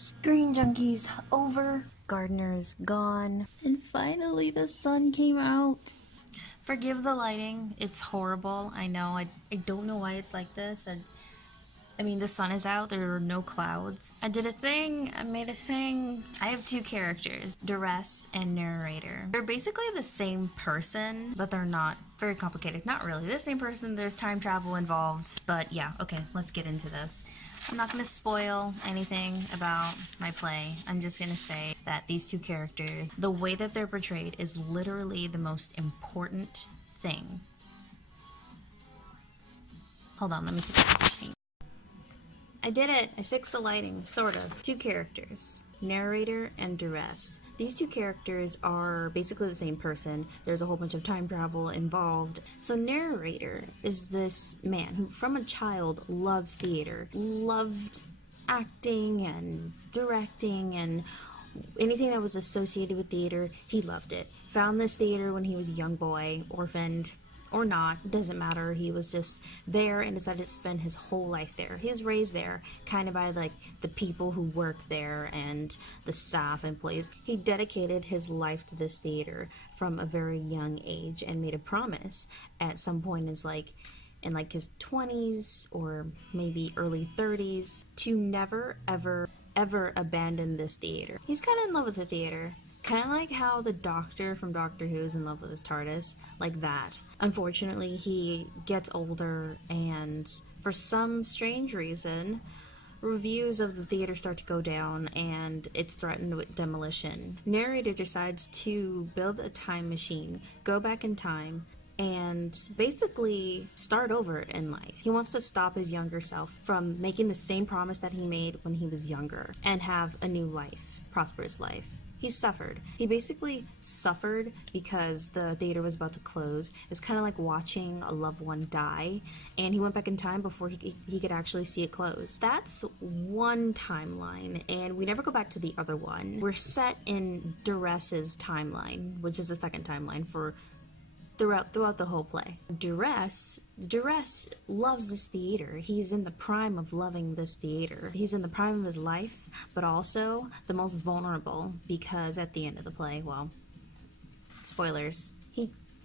Screen Junkies over, Gardener's gone, and finally the sun came out. Forgive the lighting, it's horrible, I know, I don't know why it's like this, I mean the sun is out, there are no clouds. I made a thing. I have two characters, Duress and Narrator. They're basically the same person, but they're not very complicated. Not really the same person, there's time travel involved, but yeah, okay, let's get into this. I'm not going to spoil anything about my play. I'm just going to say that these two characters, the way that they're portrayed is literally the most important thing. Hold on, let me see. I did it! I fixed the lighting, sort of. Two characters, Narrator and Duress. These two characters are basically the same person. There's a whole bunch of time travel involved. So Narrator is this man who from a child loved theater, loved acting and directing and anything that was associated with theater, he loved it. Found this theater when he was a young boy, orphaned, or not, doesn't matter. He was just there and decided to spend his whole life there. He was raised there, kind of by like the people who work there and the staff and plays. He dedicated his life to this theater from a very young age and made a promise at some point in his 20s or maybe early 30s to never ever abandon this theater. He's kind of in love with the theater. Kind of like how the Doctor from Doctor Who is in love with his TARDIS, like that. Unfortunately, he gets older, and for some strange reason, reviews of the theater start to go down, and it's threatened with demolition. Narrator decides to build a time machine, go back in time, and basically start over in life. He wants to stop his younger self from making the same promise that he made when he was younger, and have a new life, prosperous life. He suffered. He basically suffered because the theater was about to close. It's kind of like watching a loved one die, and he went back in time before he could actually see it close. That's one timeline, and we never go back to the other one. We're set in Duress's timeline, which is the second timeline for throughout the whole play. Duress loves this theater. He's in the prime of loving this theater. He's in the prime of his life, but also the most vulnerable, because at the end of the play, well, spoilers,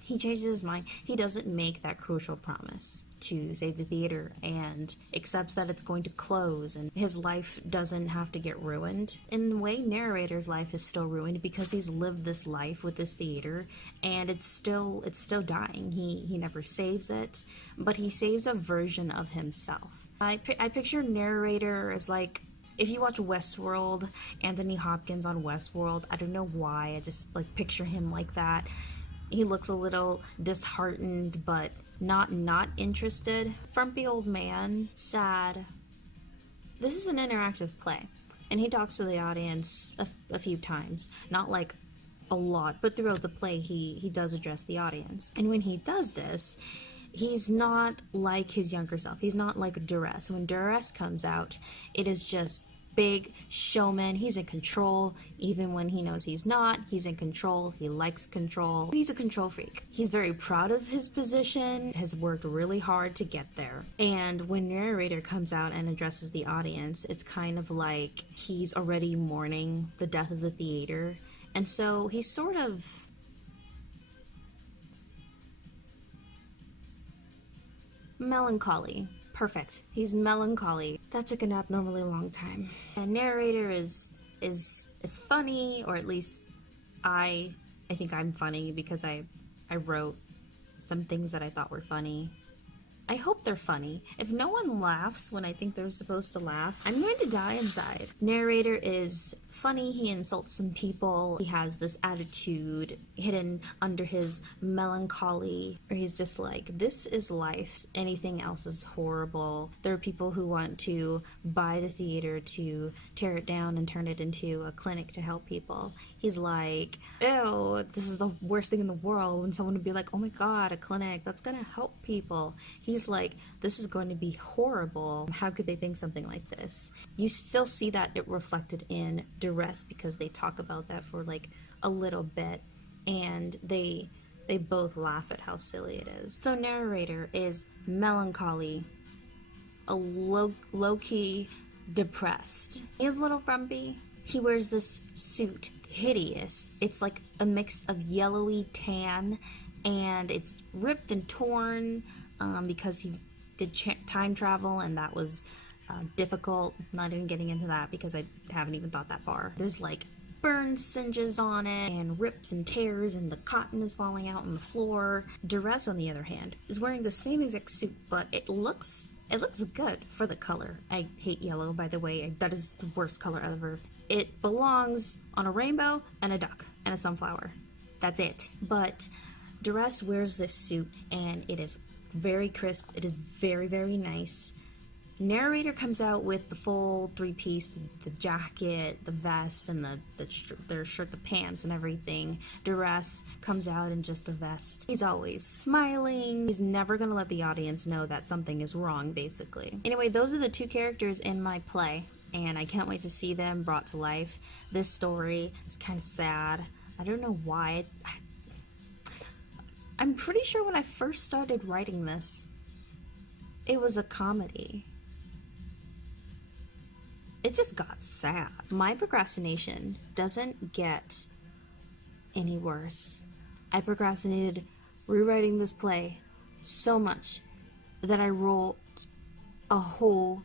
he changes his mind. He doesn't make that crucial promise to save the theater and accepts that it's going to close, and his life doesn't have to get ruined. In a way, Narrator's life is still ruined because he's lived this life with this theater, and it's still dying. He never saves it, but he saves a version of himself. I picture Narrator as like, if you watch Westworld, Anthony Hopkins on Westworld, I don't know why, I just like picture him like that. He looks a little disheartened, but not interested. Frumpy old man, sad. This is an interactive play, and he talks to the audience a few times. Not like a lot, but throughout the play he does address the audience. And when he does this, he's not like his younger self. He's not like Duress. When Duress comes out, it is just big showman. He's in control even when he knows he's not. He's in control. He likes control. He's a control freak. He's very proud of his position, has worked really hard to get there. And when Narrator comes out and addresses the audience, it's kind of like he's already mourning the death of the theater. And so he's sort of melancholy. Perfect. He's melancholy. That took an abnormally long time. And Narrator is funny, or at least I think I'm funny because I wrote some things that I thought were funny. I hope they're funny. If no one laughs when I think they're supposed to laugh, I'm going to die inside. Narrator is funny. He insults some people. He has this attitude hidden under his melancholy, where he's just like, this is life. Anything else is horrible. There are people who want to buy the theater to tear it down and turn it into a clinic to help people. He's like, ew, this is the worst thing in the world. When someone would be like, oh my god, a clinic, that's gonna help people. He's like, this is going to be horrible. How could they think something like this? You still see that it reflected in Duress, because they talk about that for like a little bit, and they both laugh at how silly it is. So Narrator is melancholy, a low-key depressed. He's a little frumpy. He wears this suit, hideous. It's like a mix of yellowy tan, and it's ripped and torn because he did time travel, and that was difficult. Not even getting into that because I haven't even thought that far. There's like burn singes on it and rips and tears, and the cotton is falling out on the floor. Duress, on the other hand, is wearing the same exact suit, but it looks good for the color. I hate yellow, by the way. That is the worst color ever. It belongs on a rainbow and a duck and a sunflower. That's it. But Duress wears this suit, and it is very crisp. It is very, very nice. Narrator comes out with the full three-piece, the jacket, the vest, and their shirt, the pants, and everything. Duress comes out in just a vest. He's always smiling. He's never going to let the audience know that something is wrong, basically. Anyway, those are the two characters in my play, and I can't wait to see them brought to life. This story is kind of sad. I don't know why. I'm pretty sure when I first started writing this, it was a comedy. It just got sad. My procrastination doesn't get any worse. I procrastinated rewriting this play so much that I wrote a whole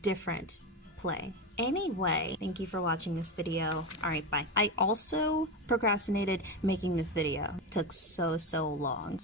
different play. Anyway, thank you for watching this video. Alright, bye. I also procrastinated making this video. It took so long.